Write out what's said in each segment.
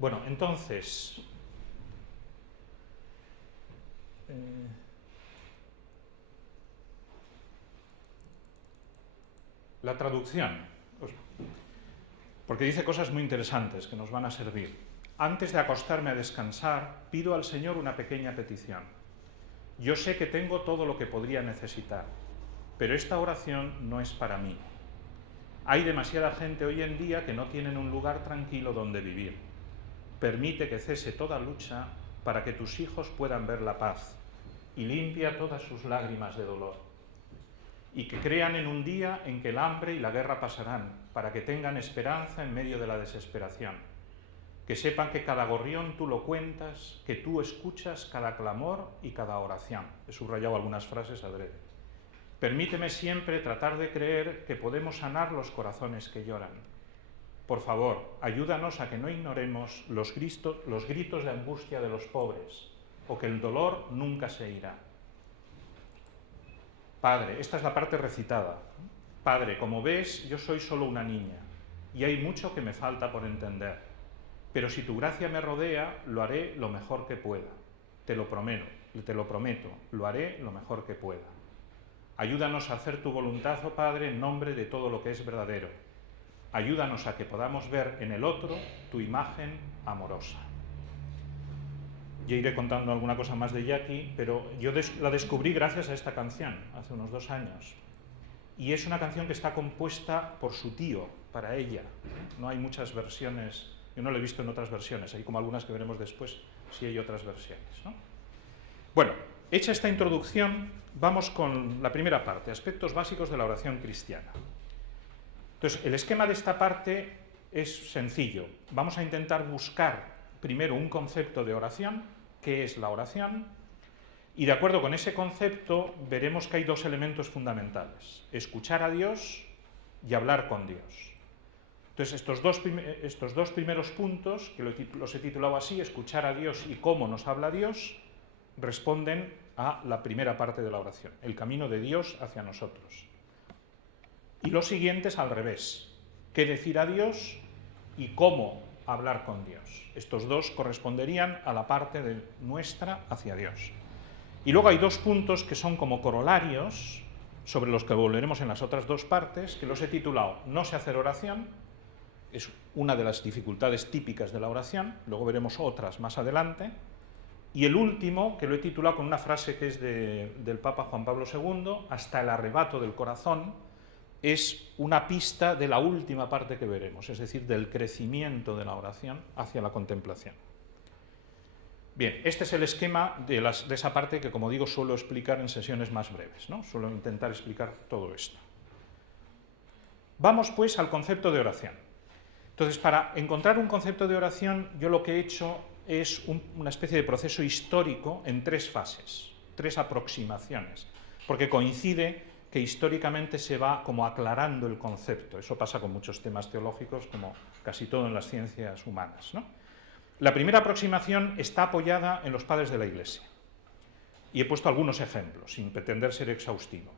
Bueno, entonces, la traducción, porque dice cosas muy interesantes que nos van a servir. Antes de acostarme a descansar, pido al Señor una pequeña petición. Yo sé que tengo todo lo que podría necesitar, pero esta oración no es para mí. Hay demasiada gente hoy en día que no tienen un lugar tranquilo donde vivir. Permite que cese toda lucha para que tus hijos puedan ver la paz y limpia todas sus lágrimas de dolor. Y que crean en un día en que el hambre y la guerra pasarán, para que tengan esperanza en medio de la desesperación. Que sepan que cada gorrión tú lo cuentas, que tú escuchas cada clamor y cada oración. He subrayado algunas frases adrede. Permíteme siempre tratar de creer que podemos sanar los corazones que lloran. Por favor, ayúdanos a que no ignoremos los gritos de angustia de los pobres, o que el dolor nunca se irá. Padre, esta es la parte recitada. Padre, como ves, yo soy solo una niña, y hay mucho que me falta por entender. Pero si tu gracia me rodea, lo haré lo mejor que pueda. Te lo prometo, lo haré lo mejor que pueda. Ayúdanos a hacer tu voluntad, oh Padre, en nombre de todo lo que es verdadero. Ayúdanos a que podamos ver en el otro tu imagen amorosa. Ya iré contando alguna cosa más de Jackie, pero yo la descubrí gracias a esta canción, hace unos 2 años. Y es una canción que está compuesta por su tío, para ella. No hay muchas versiones, yo no la he visto en otras versiones, hay como algunas que veremos después, si hay otras versiones, ¿no? Bueno, hecha esta introducción, vamos con la primera parte, aspectos básicos de la oración cristiana. Entonces, el esquema de esta parte es sencillo. Vamos a intentar buscar primero un concepto de oración, qué es la oración, y de acuerdo con ese concepto veremos que hay 2 elementos fundamentales: escuchar a Dios y hablar con Dios. Entonces, estos dos primeros puntos, que los he titulado así, escuchar a Dios y cómo nos habla Dios, responden a la primera parte de la oración, el camino de Dios hacia nosotros. Y los siguientes al revés, qué decir a Dios y cómo hablar con Dios. Estos 2 corresponderían a la parte de nuestra hacia Dios. Y luego hay 2 puntos que son como corolarios, sobre los que volveremos en las otras 2 partes, que los he titulado no sé hacer oración, es una de las dificultades típicas de la oración, luego veremos otras más adelante, y el último, que lo he titulado con una frase que es del Papa Juan Pablo II, hasta el arrebato del corazón, es una pista de la última parte que veremos, es decir, del crecimiento de la oración hacia la contemplación. Bien, este es el esquema de esa parte que, como digo, suelo explicar en sesiones más breves, ¿no? Suelo intentar explicar todo esto. Vamos, pues, al concepto de oración. Entonces, para encontrar un concepto de oración, yo lo que he hecho es una especie de proceso histórico en 3 fases, 3 aproximaciones, porque coincide que históricamente se va como aclarando el concepto. Eso pasa con muchos temas teológicos, como casi todo en las ciencias humanas, ¿no? La primera aproximación está apoyada en los padres de la Iglesia. Y he puesto algunos ejemplos, sin pretender ser exhaustivo.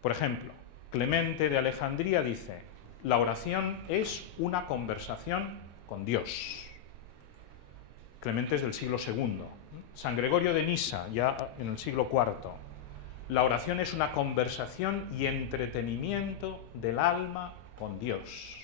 Por ejemplo, Clemente de Alejandría dice: la oración es una conversación con Dios. Clemente es del siglo II. San Gregorio de Nisa, ya en el siglo IV. La oración es una conversación y entretenimiento del alma con Dios.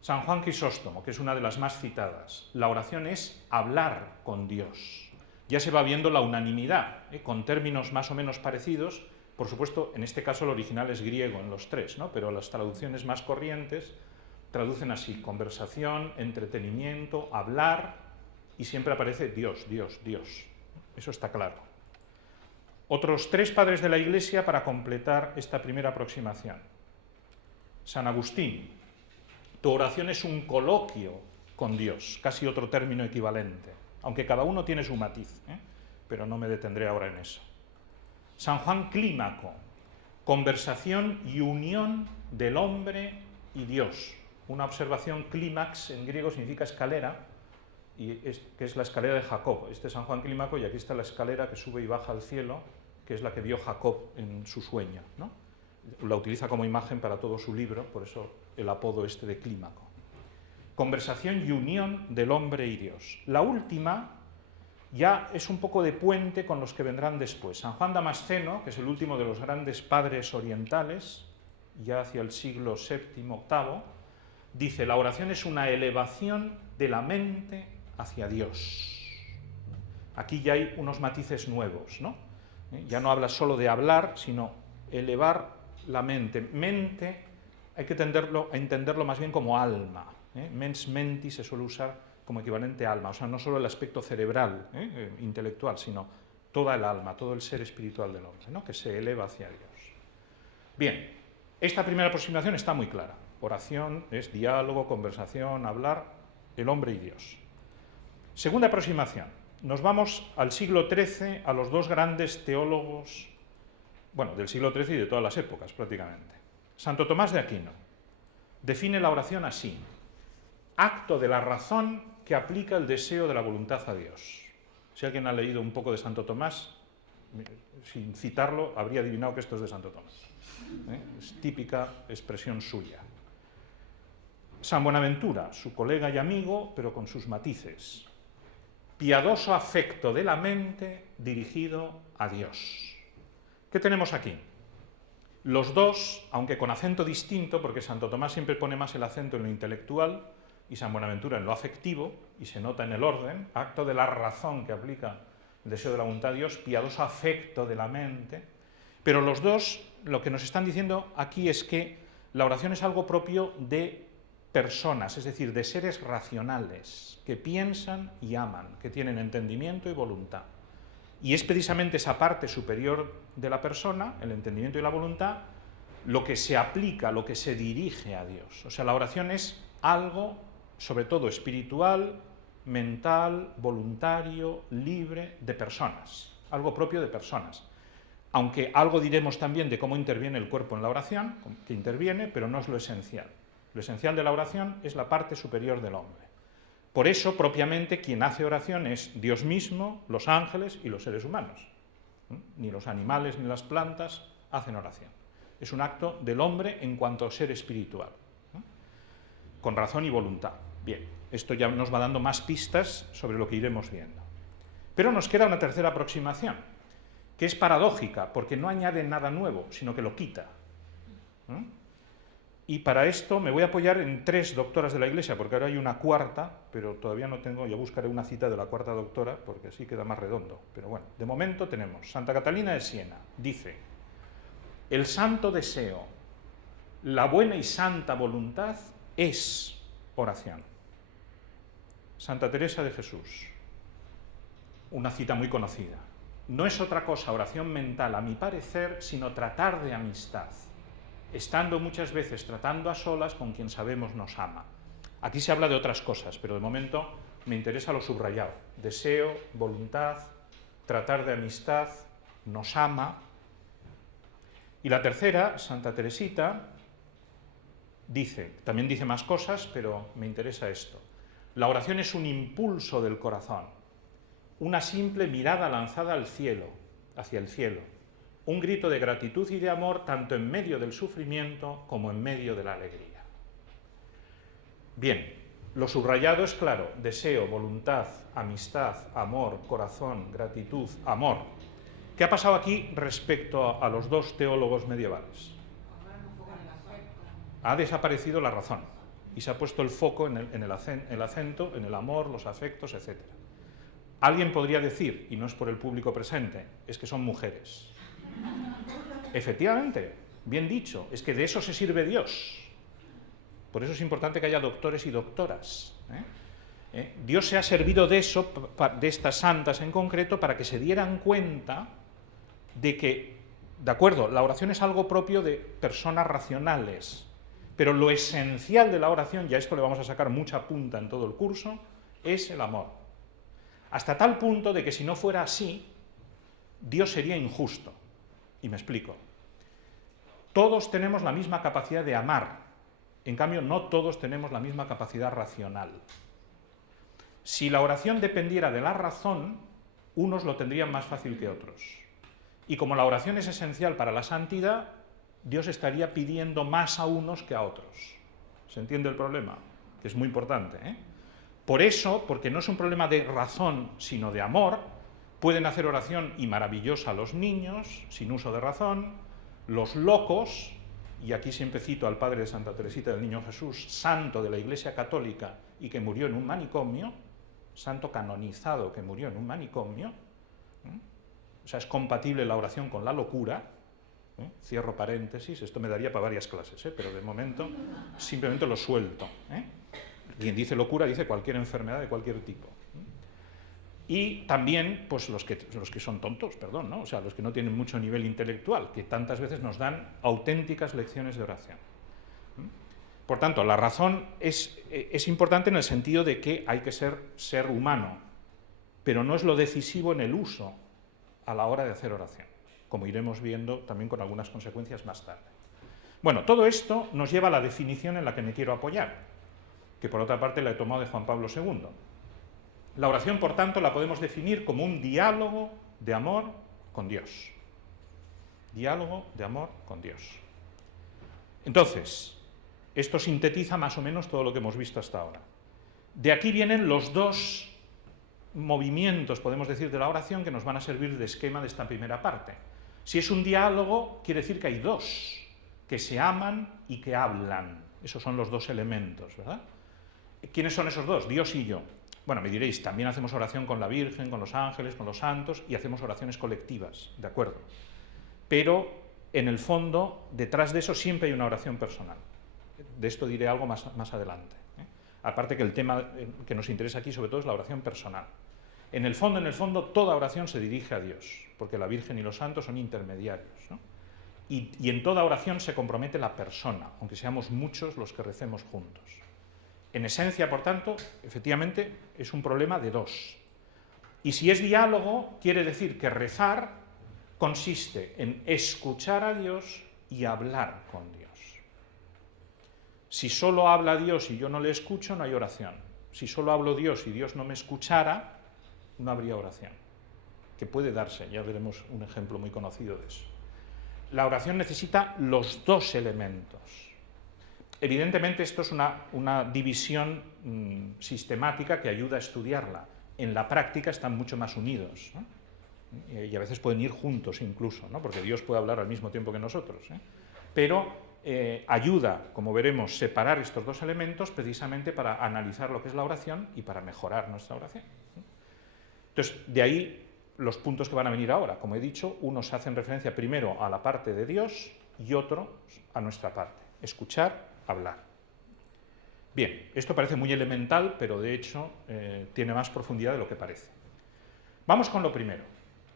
San Juan Crisóstomo, que es una de las más citadas, la oración es hablar con Dios. Ya se va viendo la unanimidad, con términos más o menos parecidos. Por supuesto, en este caso el original es griego en los 3, ¿no? Pero las traducciones más corrientes traducen así: conversación, entretenimiento, hablar, y siempre aparece Dios, Dios, Dios. Eso está claro. Otros 3 padres de la Iglesia para completar esta primera aproximación. San Agustín: tu oración es un coloquio con Dios, casi otro término equivalente, aunque cada uno tiene su matiz, pero no me detendré ahora en eso. San Juan Clímaco: conversación y unión del hombre y Dios. Una observación, clímax en griego significa escalera, que es la escalera de Jacob. Este es San Juan Clímaco, y aquí está la escalera que sube y baja al cielo, que es la que vio Jacob en su sueño, ¿no? La utiliza como imagen para todo su libro, por eso el apodo este de Clímaco. conversación y unión del hombre y Dios. La última ya es un poco de puente con los que vendrán después. San Juan Damasceno, que es el último de los grandes padres orientales, ya hacia el siglo VII, VIII, dice: la oración es una elevación de la mente hacia Dios. Aquí ya hay unos matices nuevos, ¿no? Ya no habla solo de hablar, sino elevar la mente. Mente hay que entenderlo más bien como alma. Mens mentis se suele usar como equivalente a alma, o sea, no solo el aspecto cerebral, intelectual, sino toda el alma, todo el ser espiritual del hombre, ¿no? Que se eleva hacia Dios. Bien, esta primera aproximación está muy clara. Oración es diálogo, conversación, hablar, el hombre y Dios. Segunda aproximación. Nos vamos al siglo XIII, a los dos grandes teólogos, bueno, del siglo XIII y de todas las épocas prácticamente. Santo Tomás de Aquino define la oración así: acto de la razón que aplica el deseo de la voluntad a Dios. Si alguien ha leído un poco de Santo Tomás, sin citarlo, habría adivinado que esto es de Santo Tomás. Es típica expresión suya. San Buenaventura, su colega y amigo, pero con sus matices. Piadoso afecto de la mente dirigido a Dios. ¿Qué tenemos aquí? Los dos, aunque con acento distinto, porque Santo Tomás siempre pone más el acento en lo intelectual y San Buenaventura en lo afectivo, y se nota en el orden, acto de la razón que aplica el deseo de la voluntad de Dios, piadoso afecto de la mente, pero los dos lo que nos están diciendo aquí es que la oración es algo propio de personas, es decir, de seres racionales, que piensan y aman, que tienen entendimiento y voluntad. Y es precisamente esa parte superior de la persona, el entendimiento y la voluntad, lo que se aplica, lo que se dirige a Dios. O sea, la oración es algo, sobre todo espiritual, mental, voluntario, libre, de personas, algo propio de personas. Aunque algo diremos también de cómo interviene el cuerpo en la oración, que interviene, pero no es lo esencial. Lo esencial de la oración es la parte superior del hombre. Por eso, propiamente, quien hace oración es Dios mismo, los ángeles y los seres humanos. Ni los animales ni las plantas hacen oración. Es un acto del hombre en cuanto a ser espiritual, con razón y voluntad. Bien, esto ya nos va dando más pistas sobre lo que iremos viendo. Pero nos queda una tercera aproximación, que es paradójica, porque no añade nada nuevo, sino que lo quita. Y para esto me voy a apoyar en tres doctoras de la Iglesia, porque ahora hay una cuarta, pero todavía no tengo, ya buscaré una cita de la cuarta doctora, porque así queda más redondo. Pero bueno, de momento tenemos Santa Catalina de Siena, dice: el santo deseo, la buena y santa voluntad es oración. Santa Teresa de Jesús, una cita muy conocida: no es otra cosa oración mental, a mi parecer, sino tratar de amistad, estando muchas veces tratando a solas con quien sabemos nos ama. Aquí se habla de otras cosas, pero de momento me interesa lo subrayado: deseo, voluntad, tratar de amistad, nos ama. Y la tercera, Santa Teresita, también dice más cosas, pero me interesa esto: la oración es un impulso del corazón, una simple mirada lanzada al cielo, hacia el cielo, un grito de gratitud y de amor tanto en medio del sufrimiento como en medio de la alegría. Bien, lo subrayado es claro: deseo, voluntad, amistad, amor, corazón, gratitud, amor. ¿Qué ha pasado aquí respecto a los dos teólogos medievales? Ha desaparecido la razón y se ha puesto el foco en el acento, en el amor, los afectos, etc. Alguien podría decir, y no es por el público presente, es que son mujeres. Efectivamente, bien dicho, es que de eso se sirve Dios. Por eso es importante que haya doctores y doctoras. Dios se ha servido de eso, de estas santas en concreto, para que se dieran cuenta de que, de acuerdo, la oración es algo propio de personas racionales, pero lo esencial de la oración, y a esto le vamos a sacar mucha punta en todo el curso, es el amor. Hasta tal punto de que si no fuera así, Dios sería injusto. Y me explico. Todos tenemos la misma capacidad de amar, en cambio no todos tenemos la misma capacidad racional. Si la oración dependiera de la razón, unos lo tendrían más fácil que otros. Y como la oración es esencial para la santidad, Dios estaría pidiendo más a unos que a otros. ¿Se entiende el problema? que es muy importante, ¿eh? Por eso, porque no es un problema de razón, sino de amor, pueden hacer oración y maravillosa los niños, sin uso de razón, los locos, y aquí siempre cito al padre de Santa Teresita del Niño Jesús, santo de la Iglesia Católica y que murió en un manicomio, santo canonizado que murió en un manicomio, o sea, es compatible la oración con la locura, cierro paréntesis, esto me daría para varias clases, pero de momento simplemente lo suelto. Quien dice locura dice cualquier enfermedad de cualquier tipo. Y también pues los que son tontos, perdón, ¿no? O sea, los que no tienen mucho nivel intelectual, que tantas veces nos dan auténticas lecciones de oración. Por tanto, la razón es importante en el sentido de que hay que ser humano, pero no es lo decisivo en el uso a la hora de hacer oración, como iremos viendo también con algunas consecuencias más tarde. Bueno, todo esto nos lleva a la definición en la que me quiero apoyar, que por otra parte la he tomado de Juan Pablo II. La oración, por tanto, la podemos definir como un diálogo de amor con Dios. Diálogo de amor con Dios. Entonces, esto sintetiza más o menos todo lo que hemos visto hasta ahora. De aquí vienen los dos movimientos, podemos decir, de la oración que nos van a servir de esquema de esta primera parte. Si es un diálogo, quiere decir que hay dos, que se aman y que hablan. Esos son los dos elementos, ¿verdad? ¿Quiénes son esos dos? Dios y yo. Bueno, me diréis, también hacemos oración con la Virgen, con los ángeles, con los santos, y hacemos oraciones colectivas, ¿de acuerdo? Pero, en el fondo, detrás de eso siempre hay una oración personal. De esto diré algo más adelante. Aparte que el tema que nos interesa aquí, sobre todo, es la oración personal. En el fondo, toda oración se dirige a Dios, porque la Virgen y los santos son intermediarios, ¿no? Y en toda oración se compromete la persona, aunque seamos muchos los que recemos juntos. En esencia, por tanto, efectivamente, es un problema de dos. Y si es diálogo, quiere decir que rezar consiste en escuchar a Dios y hablar con Dios. Si solo habla Dios y yo no le escucho, no hay oración. Si solo hablo Dios y Dios no me escuchara, no habría oración. Que puede darse, ya veremos un ejemplo muy conocido de eso. La oración necesita los dos elementos. Evidentemente esto es una división sistemática que ayuda a estudiarla. En la práctica están mucho más unidos, ¿no? Y a veces pueden ir juntos incluso, ¿no? Porque Dios puede hablar al mismo tiempo que nosotros, pero ayuda, como veremos, separar estos dos elementos precisamente para analizar lo que es la oración y para mejorar nuestra oración. Entonces, de ahí los puntos que van a venir ahora. Como he dicho, unos hacen referencia primero a la parte de Dios y otros a nuestra parte. Escuchar, hablar. Bien, esto parece muy elemental, pero de hecho tiene más profundidad de lo que parece. Vamos con lo primero,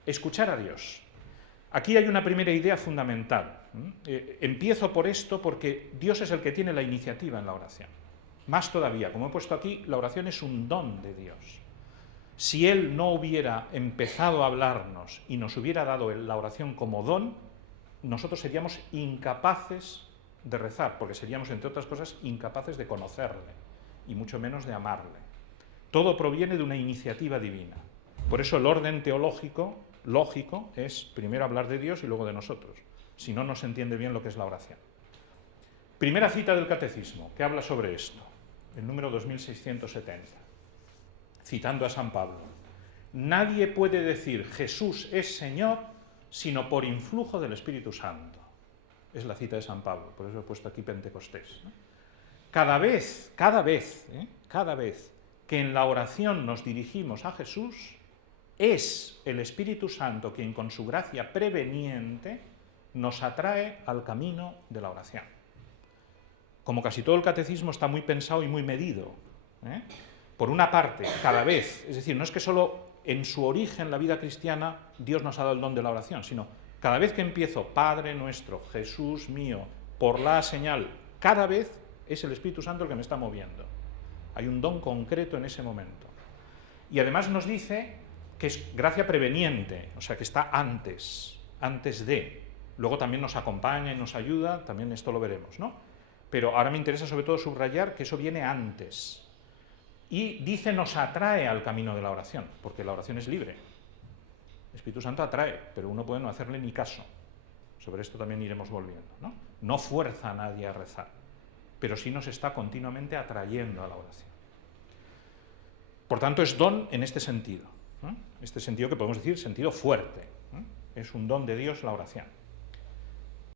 escuchar a Dios. Aquí hay una primera idea fundamental. Empiezo por esto porque Dios es el que tiene la iniciativa en la oración. Más todavía, como he puesto aquí, la oración es un don de Dios. Si Él no hubiera empezado a hablarnos y nos hubiera dado la oración como don, nosotros seríamos incapaces de rezar, porque seríamos, entre otras cosas, incapaces de conocerle, y mucho menos de amarle. Todo proviene de una iniciativa divina. Por eso el orden teológico, lógico, es primero hablar de Dios y luego de nosotros. Si no, no se entiende bien lo que es la oración. Primera cita del Catecismo, que habla sobre esto, el número 2670, citando a San Pablo. Nadie puede decir Jesús es Señor sino por influjo del Espíritu Santo. Es la cita de San Pablo, por eso he puesto aquí Pentecostés, ¿no? Cada vez que en la oración nos dirigimos a Jesús, es el Espíritu Santo quien con su gracia preveniente nos atrae al camino de la oración. Como casi todo el catecismo está muy pensado y muy medido, Por una parte, cada vez, es decir, no es que solo en su origen la vida cristiana Dios nos ha dado el don de la oración, sino cada vez que empiezo Padre nuestro, Jesús mío, por la señal, cada vez es el Espíritu Santo el que me está moviendo. Hay un don concreto en ese momento. Y además nos dice que es gracia preveniente, o sea, que está antes de. Luego también nos acompaña y nos ayuda, también esto lo veremos, ¿no? Pero ahora me interesa sobre todo subrayar que eso viene antes. Y dice nos atrae al camino de la oración, porque la oración es libre. El Espíritu Santo atrae, pero uno puede no hacerle ni caso. Sobre esto también iremos volviendo, ¿no? No fuerza a nadie a rezar, pero sí nos está continuamente atrayendo a la oración. Por tanto, es don en este sentido, ¿eh? Este sentido que podemos decir sentido fuerte, ¿eh? Es un don de Dios la oración.